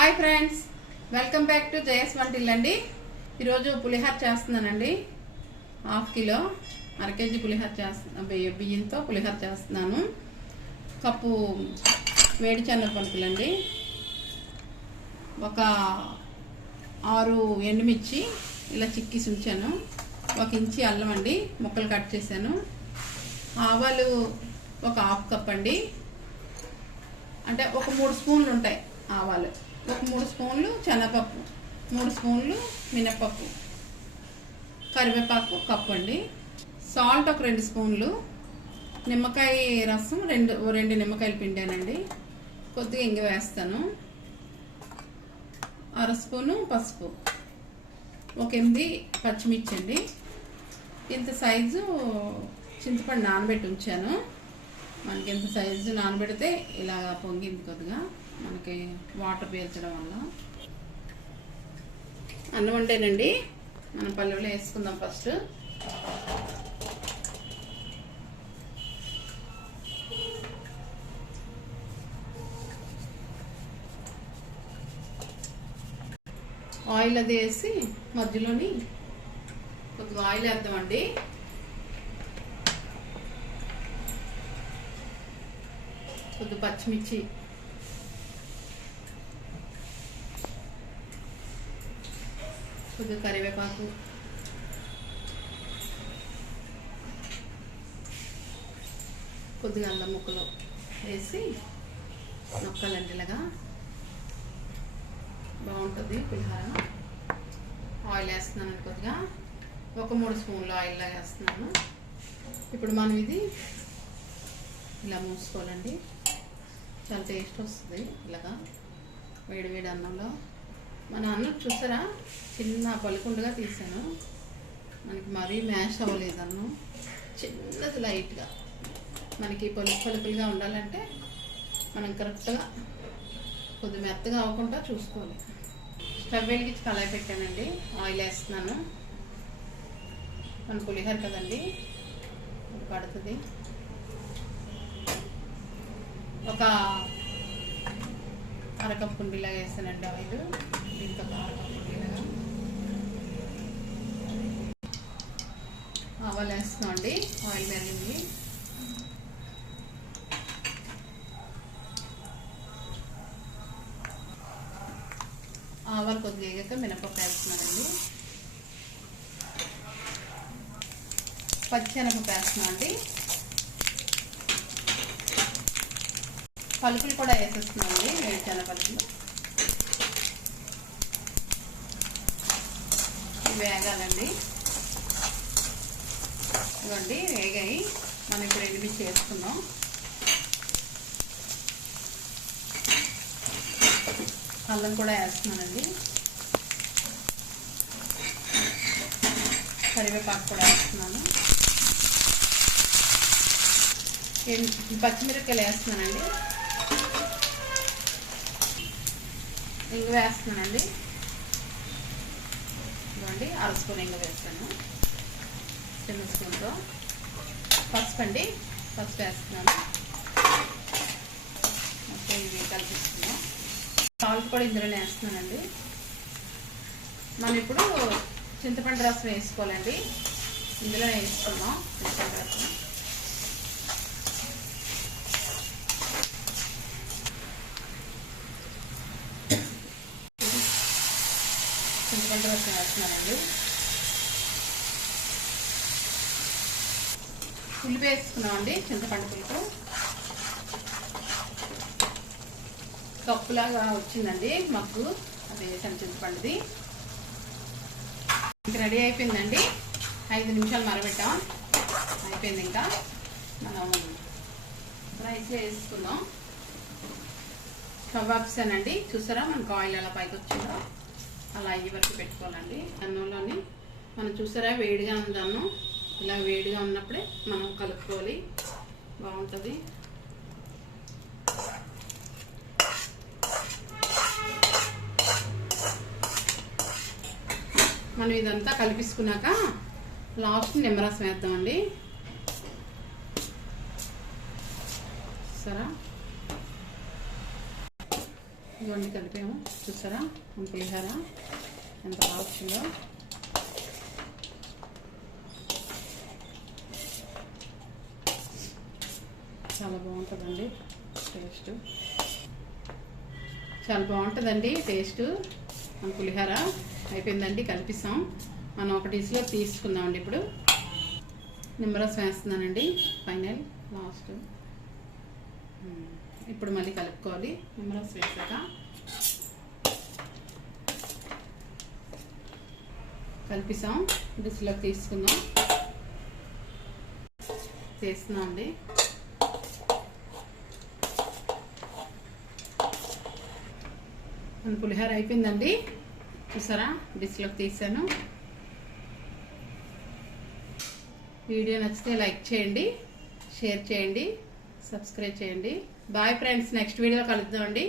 Hi friends, welcome back to జయస్ వంటిల్లండి. ఈరోజు పులిహోర చేస్తున్నానండి. హాఫ్ కిలో అర కేజీ పులిహోర చేస్తున్నా, బియ్యంతో పులిహోర చేస్తున్నాను. కప్పు వేడి శనగపలుకులండి, ఒక 6 ఎండుమిర్చి ఇలా చిక్కి ఉంచాను, 1 ఇంచి అల్లం అండి ముక్కలు కట్ చేశాను. ఆవాలు ఒక హాఫ్ కప్ అండి, అంటే ఒక 3 స్పూన్లు ఉంటాయి ఆవాలు, ఒక 3 స్పూన్లు శనగపప్పు, 3 స్పూన్లు మినపప్పు, కరివేపాకు కప్పు అండి, సాల్ట్ ఒక 2 స్పూన్లు, నిమ్మకాయ రసం రెండు నిమ్మకాయలు పిండానండి, కొద్దిగా ఇంగ వేస్తాను, అర స్పూను పసుపు, ఒక 8 పచ్చిమిర్చి అండి. ఇంత సైజు చింతపండు నానబెట్టి ఉంచాను. మనకి ఎంత సైజు నానబెడితే ఇలా పొంగింది, కొద్దిగా మనకి వాటర్ పీల్చడం వల్ల. అన్నం వండేనండి, మనం పల్లెలో వేసుకుందాం. ఫస్ట్ ఆయిల్ అది వేసి మధ్యలోని కొద్దిగా ఆయిల్ వేద్దామండి. కొద్దిగా పచ్చిమిర్చి, కొద్దిగా కరివేపాకు, కొద్దిగా అల్లం ముక్కలు వేసి నొక్కాలండి. ఇలాగా బాగుంటుంది పులిహోర. ఆయిల్ వేస్తున్నాను కొద్దిగా, ఒక 3 స్పూన్లు ఆయిల్ లాగా వేస్తున్నాను. ఇప్పుడు మనం ఇది ఇలా మూసుకోవాలండి, చాలా టేస్ట్ వస్తుంది ఇలాగా వేడి వేడి అన్నంలో. మన అన్నం చూసారా, చిన్న పలుకుండగా తీసాను, మనకి మరీ మ్యాష్ అవ్వలేదు అన్నం, చిన్నది లైట్గా. మనకి పలుకులుగా ఉండాలంటే మనం కరెక్ట్గా కొద్దిగా మెత్తగా అవ్వకుండా చూసుకోవాలి. స్టవ్ వెలిగించి కళాయి పెట్టానండి, ఆయిల్ వేస్తున్నాను. మన పులిహోర కదండి, పడుతుంది. ఒక అరకప్పు ఉండిలాగా వేస్తానండి ఆయిల్, దీంతో అరకప్పు ఉండిలాగా. ఆవాలు వేస్తున్నాం అండి, ఆయిల్ పెరిగింది. ఆవాలు కొద్దిగా వేగాక మినపప్పు వేస్తున్నానండి, పచ్చిశనగపప్పు వేస్తున్నాం అండి, పలుకులు కూడా వేసేస్తున్నామండి, వేరుశనగ పలుకులు. వేగాలండి, ఇవ్వండి వేగాయి. మనం ఇప్పుడు ఎండుమిర్చి వేసుకుందాం. అల్లం కూడా వేస్తున్నానండి, కరివేపాకు కూడా వేస్తున్నాను, పచ్చిమిరపకాయలు వేస్తున్నానండి, ఇంగ వేస్తున్నానండి. ఇవ్వండి అర స్పూన్ ఇంగ వేస్తాను, చిన్న స్పూన్తో. పసుపు అండి, పసుపు వేస్తున్నాను, మొత్తం ఇవి కలిపిస్తున్నాం. సాల్ట్ కూడా ఇందులోనే వేస్తున్నానండి. మనం ఇప్పుడు చింతపండు రసం వేసుకోవాలండి, ఇందులో వేసుకున్నాం చింతపండు రసం. చింతపండు రసం వేస్తున్నానండి, పులుపు వేసుకున్నామండి. చింతపండు పులుపు కప్పులాగా వచ్చిందండి మగ్గు, అది వేసాను చింతపండుది. ఇంకా రెడీ అయిపోయిందండి, 5 నిమిషాలు మరబెట్టాం, అయిపోయింది. ఇంకా మనం రైస్ వేసుకుందాం. స్టవ్ ఆపేసానండి, చూసారా మనకు ఆయిల్ ఎలా పైకి వచ్చిందో, అలా అయ్యే వరకు పెట్టుకోవాలండి. అన్నంలోని మనం చూసారా వేడిగా ఉంది అన్నం, ఇలా వేడిగా ఉన్నప్పుడే మనం కలుపుకోవాలి, బాగుంటుంది. మనం ఇదంతా కలిపిసుకున్నాక లాస్ట్ నిమ్మరసం వేద్దామండి. సరే ఇవన్నీ కలిపాము. చూసారా మన పులిహోర ఎంత బాగా వచ్చిందో. చాలా బాగుంటుందండి టేస్ట్. చాలా బాగుంటుందండి టేస్ట్. మన పులిహోర అయిపోయిందండి, కలిపిస్తాం. మనం ఒక డిష్లో తీసుకుందామండి. ఇప్పుడు నిమ్మరసం వేస్తున్నానండి, ఫైనల్ లాస్ట్. ఇప్పుడు మళ్ళీ కలుపుకోవాలి. నిమ్మరసం వేసాక కలిపిస్తాం, డిష్లోకి తీసుకుందాం. చేస్తున్నాం అండి. మన పులిహోర అయిపోయిందండి. చూసారా డిష్లోకి తీసాను. వీడియో నచ్చితే లైక్ చేయండి, షేర్ చేయండి, సబ్స్క్రైబ్ చేయండి. బాయ్ ఫ్రెండ్స్, నెక్స్ట్ వీడియో కలుద్దామండి.